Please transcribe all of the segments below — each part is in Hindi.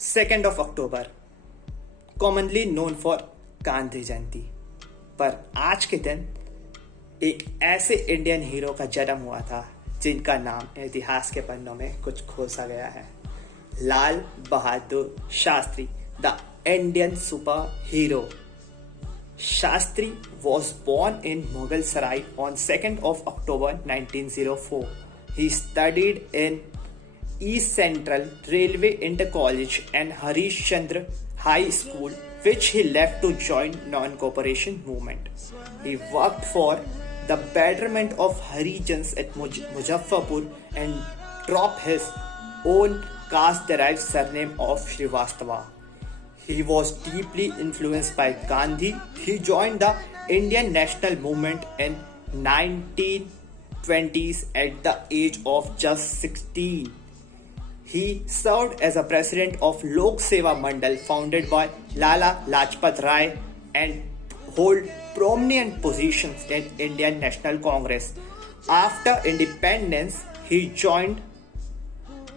2nd of October, commonly known for Gandhi जयंती। पर आज के दिन एक ऐसे इंडियन हीरो का जन्म हुआ था जिनका नाम इतिहास के पन्नों में कुछ खोसा गया है। Lal Bahadur Shastri, the Indian superhero. Shastri was born in Mughal Sarai on 2nd of October 1904. He studied in East Central Railway Inter College and Harish Chandra High School, which he left to join non-cooperation movement. He worked for the betterment of Harijans at Muzaffarpur and dropped his own caste-derived surname of Srivastava. He was deeply influenced by Gandhi. He joined the Indian national movement in 1920s at the age of just 16. He served as a president of Lok Seva Mandal founded by Lala Lajpat Rai and hold prominent positions in Indian National Congress. After independence, he joined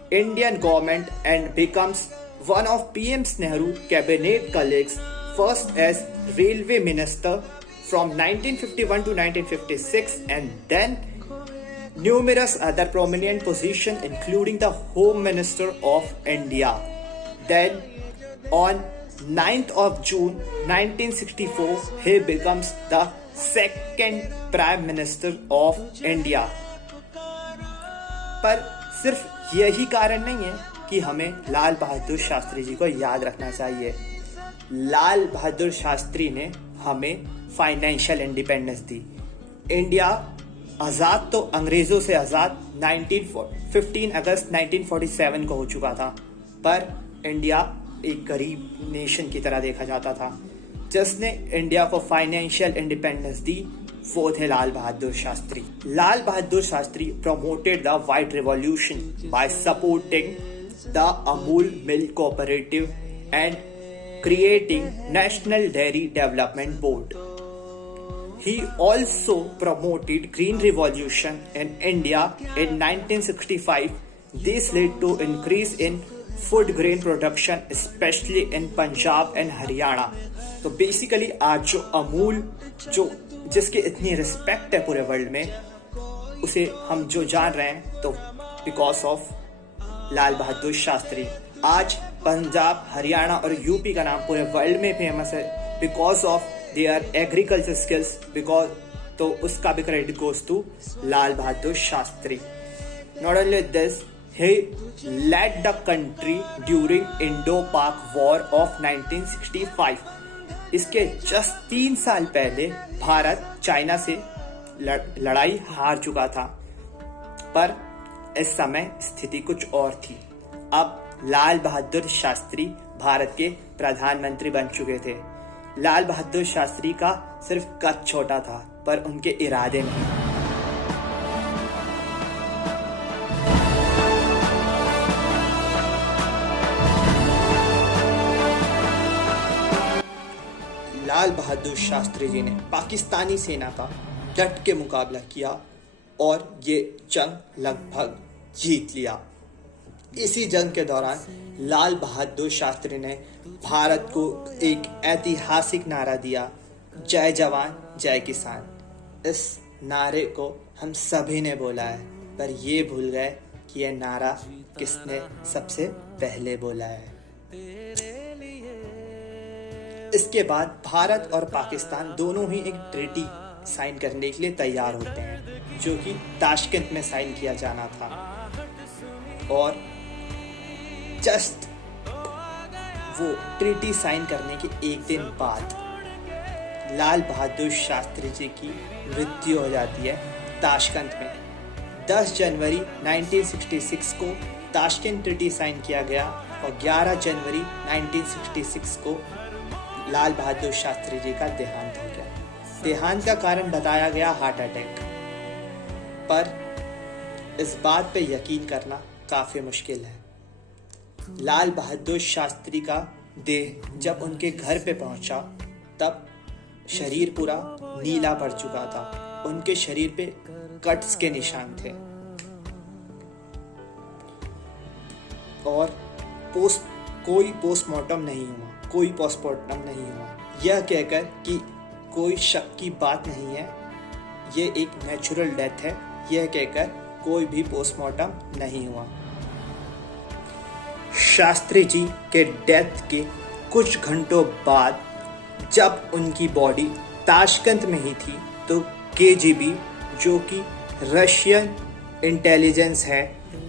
Indian government and becomes one of PM Nehru cabinet colleagues, first as railway minister from 1951 to 1956 and then numerous other prominent positions including the Home Minister of India. Then on 9th of June 1964 he becomes the second Prime Minister of India. पर सिर्फ यही कारण नहीं है कि हमें लाल बहादुर शास्त्री जी को याद रखना चाहिए। लाल बहादुर शास्त्री ने हमें फाइनेंशियल इंडिपेंडेंस दी। इंडिया आज़ाद तो अंग्रेज़ों से आज़ाद 15 अगस्त 1947 को हो चुका था, पर इंडिया एक गरीब नेशन की तरह देखा जाता था। जिसने इंडिया को फाइनेंशियल इंडिपेंडेंस दी वो थे Lal Bahadur Shastri. Lal Bahadur Shastri promoted the white revolution by supporting the Amul Milk Cooperative and creating National Dairy Development Board. He also promoted Green Revolution in India in 1965. This led to increase in food grain production, especially in Punjab and Haryana. तो बेसिकली आज जो अमूल जो जिसकी इतनी रिस्पेक्ट है पूरे वर्ल्ड में, उसे हम जो जान रहे हैं तो बिकॉज ऑफ लाल बहादुर शास्त्री। आज पंजाब, हरियाणा और यूपी का नाम पूरे वर्ल्ड में फेमस है because of their agriculture skills, because तो उसका भी credit goes to Lal Bahadur Shastri. Not only this, he led the country during Indo Pak war of 1965। इसके जस्ट 3 साल पहले भारत चाइना से लड़ाई हार चुका था, पर इस समय स्थिति कुछ और थी। अब लाल बहादुर शास्त्री भारत के प्रधानमंत्री बन चुके थे। लाल बहादुर शास्त्री का सिर्फ कद छोटा था, पर उनके इरादे नहीं। लाल बहादुर शास्त्री जी ने पाकिस्तानी सेना का डट के मुकाबला किया और ये जंग लगभग जीत लिया। इसी जंग के दौरान लाल बहादुर शास्त्री ने भारत को एक ऐतिहासिक नारा दिया, जय जवान जय किसान। इस नारे को हम सभी ने बोला है, पर ये भूल गए कि यह नारा किसने सबसे पहले बोला है। इसके बाद भारत और पाकिस्तान दोनों ही एक ट्रीटी साइन करने के लिए तैयार होते हैं, जो कि ताशकंद में साइन किया जाना था। और जस्ट वो ट्रीटी साइन करने के एक दिन बाद लाल बहादुर शास्त्री जी की मृत्यु हो जाती है ताशकंद में। 10 जनवरी 1966 को ताशकंद ट्रीटी साइन किया गया और 11 जनवरी 1966 को लाल बहादुर शास्त्री जी का देहांत हो गया। देहांत का कारण बताया गया हार्ट अटैक, पर इस बात पे यकीन करना काफ़ी मुश्किल है। लाल बहादुर शास्त्री का देह जब उनके घर पे पहुंचा तब शरीर पूरा नीला पड़ चुका था। उनके शरीर पे कट्स के निशान थे और कोई पोस्टमार्टम नहीं हुआ, कोई पोस्टमार्टम नहीं हुआ, यह कहकर कि कोई शक की बात नहीं है, ये एक नेचुरल डेथ है, यह कहकर कोई भी पोस्टमार्टम नहीं हुआ। शास्त्री जी के डेथ के कुछ घंटों बाद जब उनकी बॉडी ताशकंद में ही थी तो केजीबी, जो कि रशियन इंटेलिजेंस है,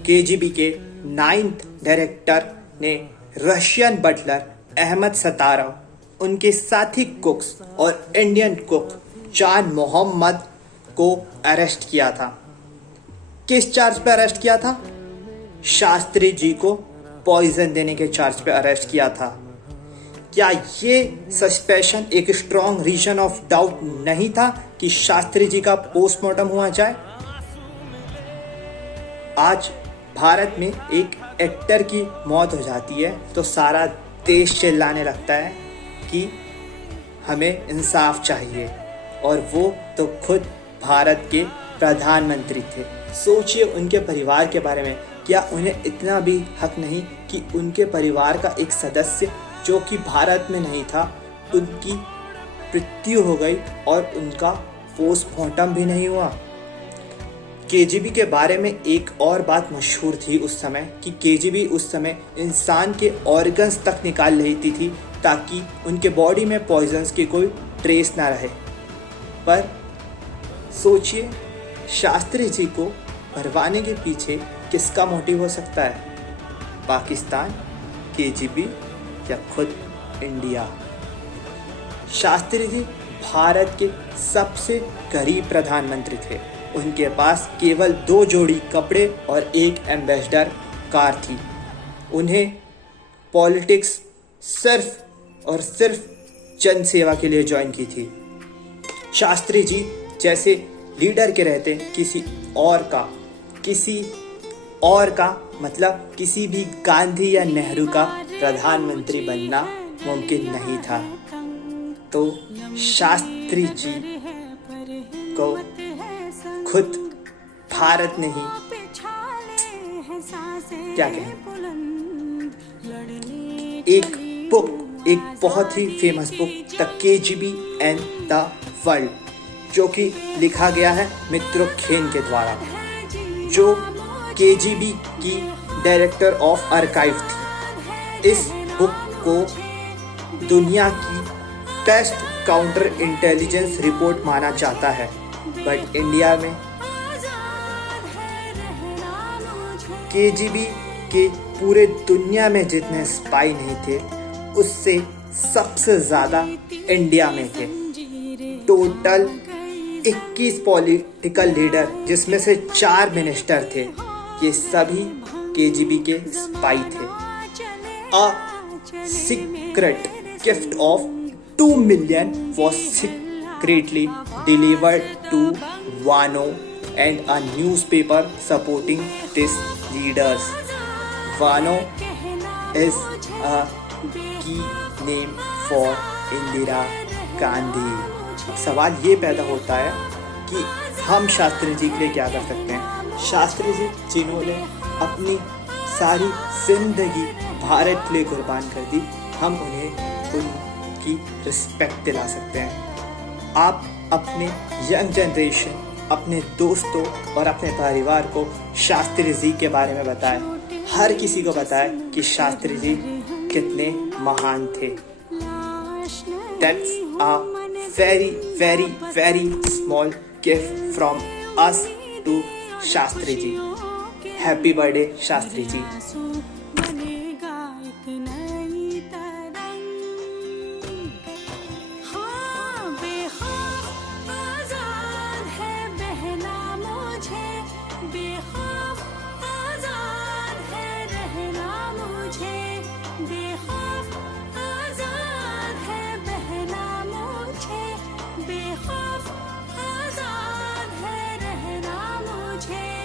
केजीबी के 9th डायरेक्टर ने रशियन बटलर अहमद सतारव, उनके साथी कुक्स और इंडियन कुक जान मोहम्मद को अरेस्ट किया था। किस चार्ज पे अरेस्ट किया था? शास्त्री जी को पॉइजन देने के चार्ज पे अरेस्ट किया था। क्या ये सस्पेशन एक स्ट्रॉन्ग रीजन ऑफ डाउट नहीं था कि शास्त्री जी का पोस्टमार्टम हुआ जाए? आज भारत में एक एक्टर की मौत हो जाती है तो सारा देश चिल्लाने लगता है कि हमें इंसाफ चाहिए, और वो तो खुद भारत के प्रधानमंत्री थे। सोचिए उनके परिवार के बारे में, क्या उन्हें इतना भी हक नहीं कि उनके परिवार का एक सदस्य जो कि भारत में नहीं था, उनकी मृत्यु हो गई और उनका पोस्टमार्टम भी नहीं हुआ। केजीबी के बारे में एक और बात मशहूर थी उस समय कि केजीबी उस समय इंसान के ऑर्गन्स तक निकाल लेती थी ताकि उनके बॉडी में पॉइजन्स की कोई ट्रेस ना रहे। पर सोचिए शास्त्री जी को भरवाने के पीछे किसका मोटिव हो सकता है? पाकिस्तान, केजीबी या खुद इंडिया? शास्त्री जी भारत के सबसे गरीब प्रधानमंत्री थे। उनके पास केवल 2 जोड़ी कपड़े और एक एम्बेसडर कार थी। उन्हें पॉलिटिक्स सिर्फ और सिर्फ जन सेवा के लिए ज्वाइन की थी। शास्त्री जी जैसे लीडर के रहते किसी और का मतलब किसी भी गांधी या नेहरू का प्रधानमंत्री बनना मुमकिन नहीं था। तो शास्त्री जी को खुद भारत ने ही क्या कहें, एक बहुत ही famous book the KGB and the world, जो कि लिखा गया है मित्रो खेन के द्वारा, जो केजीबी की डायरेक्टर ऑफ आर्काइव थी। इस बुक को दुनिया की बेस्ट काउंटर इंटेलिजेंस रिपोर्ट माना जाता है, बट इंडिया में केजीबी के पूरे दुनिया में जितने स्पाई नहीं थे उससे सबसे ज़्यादा इंडिया में थे। टोटल 21 पॉलिटिकल लीडर, जिसमें से 4 मिनिस्टर थे, ये सभी केजीबी के स्पाई थे। A secret gift of 2 million was secretly delivered to Wano and a newspaper supporting these leaders. Wano is a key name for Indira Gandhi. सवाल ये पैदा होता है कि हम शास्त्री जी के लिए क्या कर सकते हैं? शास्त्री जी जिन्होंने अपनी सारी जिंदगी भारत के लिए कुर्बान कर दी, हम उन्हें उनकी रिस्पेक्ट दिला सकते हैं। आप अपने यंग जनरेशन, अपने दोस्तों और अपने परिवार को शास्त्री जी के बारे में बताएं। हर किसी को बताएं कि शास्त्री जी कितने महान थे। That's a very, very, very small gift from us to Shastri ji. Happy birthday Shastri ji. बेखौफ